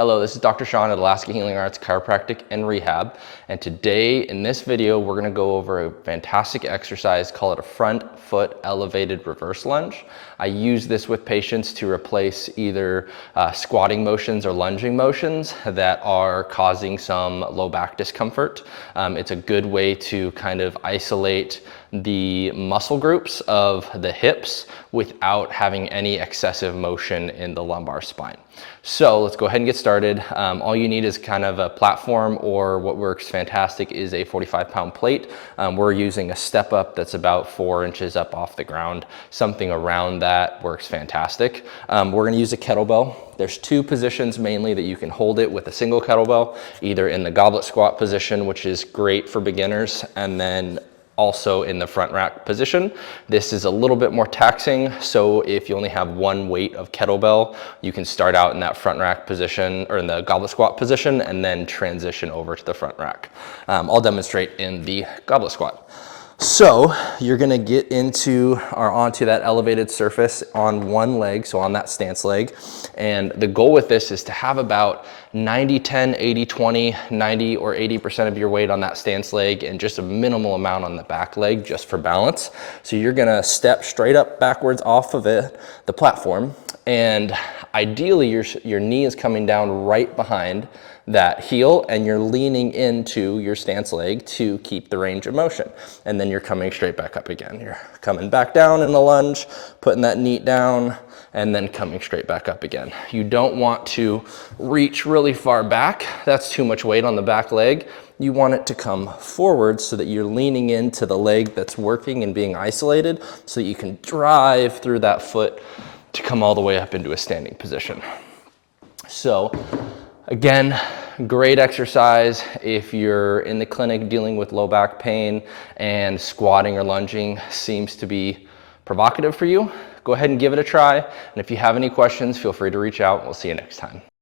Hello, this is Dr. Sean at Alaska Healing Arts Chiropractic and Rehab. And today in this video, we're gonna go over a fantastic exercise, call it a front foot elevated reverse lunge. I use this with patients to replace either squatting motions or lunging motions that are causing some low back discomfort. It's a good way to kind of isolate the muscle groups of the hips without having any excessive motion in the lumbar spine. So let's go ahead and get started. All you need is kind of a platform, or what works fantastic is a 45-pound plate. We're using a step up that's about 4 inches up off the ground. Something around that works fantastic. We're gonna use a kettlebell. There's two positions mainly that you can hold it with a single kettlebell, either in the goblet squat position, which is great for beginners, and then also in the front rack position. This is a little bit more taxing, so if you only have one weight of kettlebell, you can start out in that front rack position or in the goblet squat position and then transition over to the front rack. I'll demonstrate in the goblet squat. So you're gonna get into or onto that elevated surface on one leg, so on that stance leg. And the goal with this is to have about 90-10, 80-20, 90 or 80% of your weight on that stance leg and just a minimal amount on the back leg just for balance. So you're gonna step straight up backwards off of it, the platform, and ideally your knee is coming down right behind that heel and you're leaning into your stance leg to keep the range of motion. And then you're coming straight back up again. You're coming back down in the lunge, putting that knee down, and then coming straight back up again. You don't want to reach really far back. That's too much weight on the back leg. You want it to come forward so that you're leaning into the leg that's working and being isolated so that you can drive through that foot to come all the way up into a standing position. So again, great exercise if you're in the clinic dealing with low back pain and squatting or lunging seems to be provocative for you. Go ahead and give it a try. And if you have any questions, feel free to reach out. We'll see you next time.